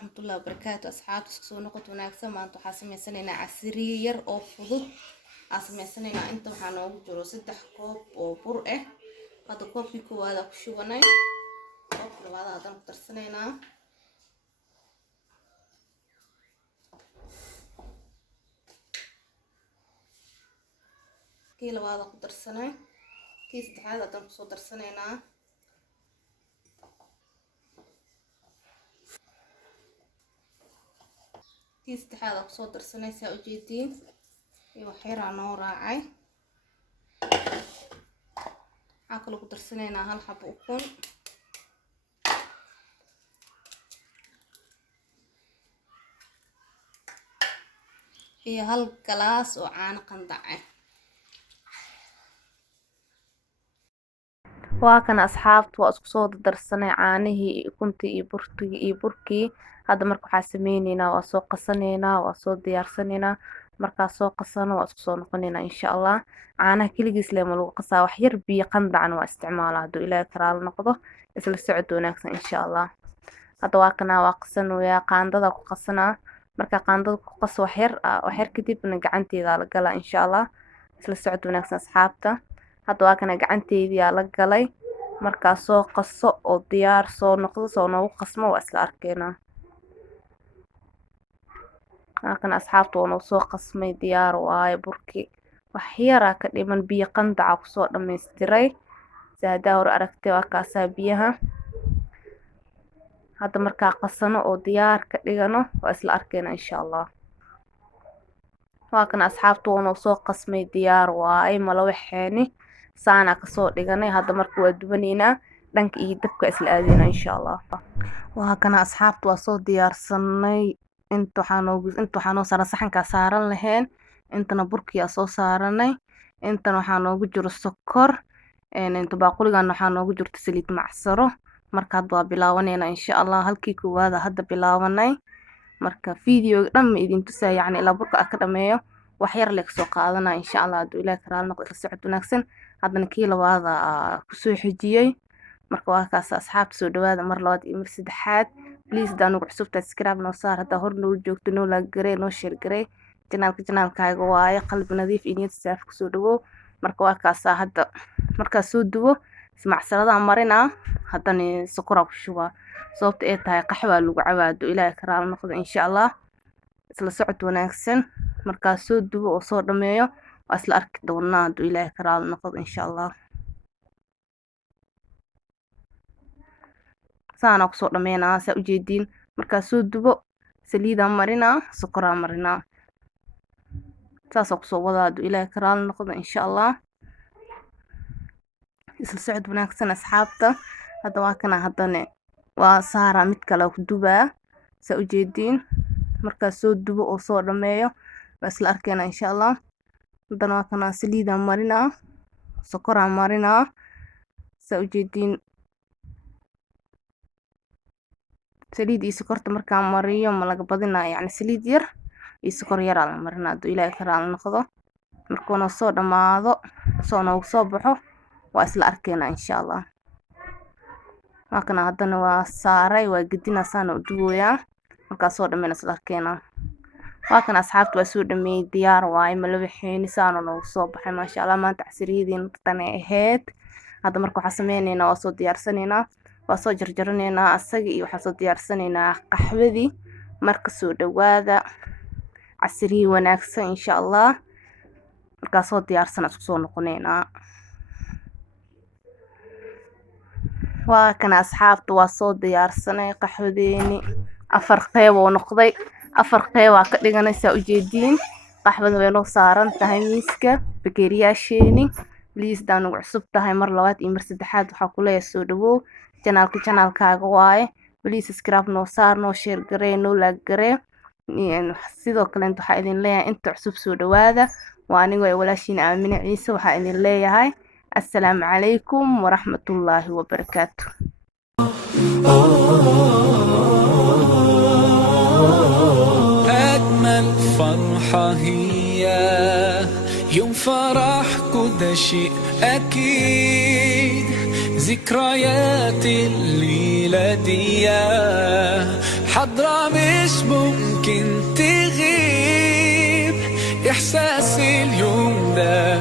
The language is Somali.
ورحمة الله وبركاته. أصحاب سكسو نقط وناكسة ما أنتو حاسمي سنينا عسرير أو فضل عاسمي سنينا أنتو حانو جرو 6 كوب أو برقة هذا كوب كيكو هذا كشوغناي كوب لبعض هذا نقدر سنينا كي لبعض قدر سنة كيس دحال هذا نقصو در سنينا كيس دحال هذا نقصو در سنة سأجيدين وحيرا نورا عاي عاكلو قدر سنينا هالحب أكون هي هالكلاس وعان قندعه وكان أصحابته وأسقصود درسنا عانه كنت بركي هذا مركو حاسميننا وسوق صنينا وسوق ديار صنينا مركا سوق صن وأسقصون نقنينا إن شاء الله عانه كل جسم لو قصا وحير بيقندع واستعماله دو إلى كرال نقضه إسل السعد وناكس إن شاء الله هذا واكنا واقصن ويا قاندة قصنا مركا قاندة قص وحير كتير بنقعنتي ذلك قلا إن شاء الله إسل السعد وناكس أصحابته hadda waa kana gacanteedii la galay markaa soo qaso oo diyaar soo noqdo soo nagu qasmo waa isla arkeena halkan asxaabtu waa soo qasmay diyaar waaye burki wax yar ka dhiman biyo qandac ku soo dhameystiray saada hor aragtay waa kaasa biyaha hadda markaa qasano oo diyaar ka dhigano waa isla arkeena insha Allah waa kana asxaabtu waa soo qasmay diyaar waaye malo waxeeni saana ka soo dhiganay hadda markuu waa dubanayna dhanka iyo dabka isla aadina insha Allah waa kana asxaabtu waa soo diyaarsanay inta waxaan oo saxanka saaran lahayn intana burkiya soo saaranay intana waxaan ugu jiro sokor inta baaquligan waxaan ugu jirto saliid macsaro marka hadda waa bilaawanayna insha Allah halkii koowaad hadda bilaawanay marka video dhan idin tusay yani ila burka ka dhameeyo wax yar leeg soo qaadana insha Allah haduu ilaahay karaal noqdo la socod wanaagsan hadana kii labaada ku soo xijiyay marka waa kaas asxaabta soo dhawaada mar labaad iyo mar saddexaad please daan ugu cusubta subscribe noo saar hada hor noo joogto noo la garee noo share garee channelkaaga waaye qalbi nadiif iyo niyad saaf ku soo dhawo marka waa kaas hadda marka soo duwo ismacsalada marina hadana sokor ku shuba sababta ay tahay qaxwa lagu cabaado ilaahay karaal noqdo insha Allah isla socod wanaagsan marka soo duwo oo soo dhameeyo waa isla arki doonaa haduu ilaahay karaal noqdo insha Allah saana ku soo dhameena sa u jeedin marka soo duwo saliida marina sokor marina saas ku soo wada haduu ilaahay karaal noqdo insha Allah isla socod wanaagsan asxaabta hadda waa kana hadane waa saara mid kale ku dubaa sa u jeedin marka soo dubo oo soo dhameeyo waa isla arkeena insha Allah hadana waa kana saliida marina sokor marina sa u jeedin saliid iyo sokorta marka mariyo ma laga badinaa yani saliid yar iyo sokor yar la marina haduu ilaahay karaal noqdo markuu soo dhamaado soo noogu soo baxo waa isla arkeena insha Allah markana hadana waa saaray waa gidina saana u duwaya marka soo dhameena isla arkeena waa kana asxaabtu waa soo dhameeyay diyaar waay ma la waxeen saana noogu soo baxay ma sha Allah maanta casriidin tan aheed hadda marka waxa sameeynayna waa soo diyaarsanayna waa soo jarjaranayna asaga iyo waxa soo diyaarsanayna qaxwadii marka soo dhawaada casri wanaagsan insha Allah marka soo diyaarsan isku soo noqonayna waa kana asxaabtu waa soo diyaarsanay qaxwadeeni afar qayb oo noqday afar qayb ka dhiganaysa u jeedin qaxwada way noo saaran tahay miiska bakeeriyaasheeni please daan ugu cusub tahay mar labaad iyo mar saddexaad waxa ku leeyahay soo dhawo channelkaaga waaye please subscribe noo saar noo share garee noo la garee sidoo kale waxa idin leeyahay inta cusub soo dhawaada waa aniga walaashiin Aamina Ciise waxa idin leeyahay السلام عليكم ورحمة الله وبركاته. أجمل فرحة هي يوم فرح كده شيء أكيد ذكريات الليلة دي حضرة مش ممكن تغيب. إحساس اليوم ده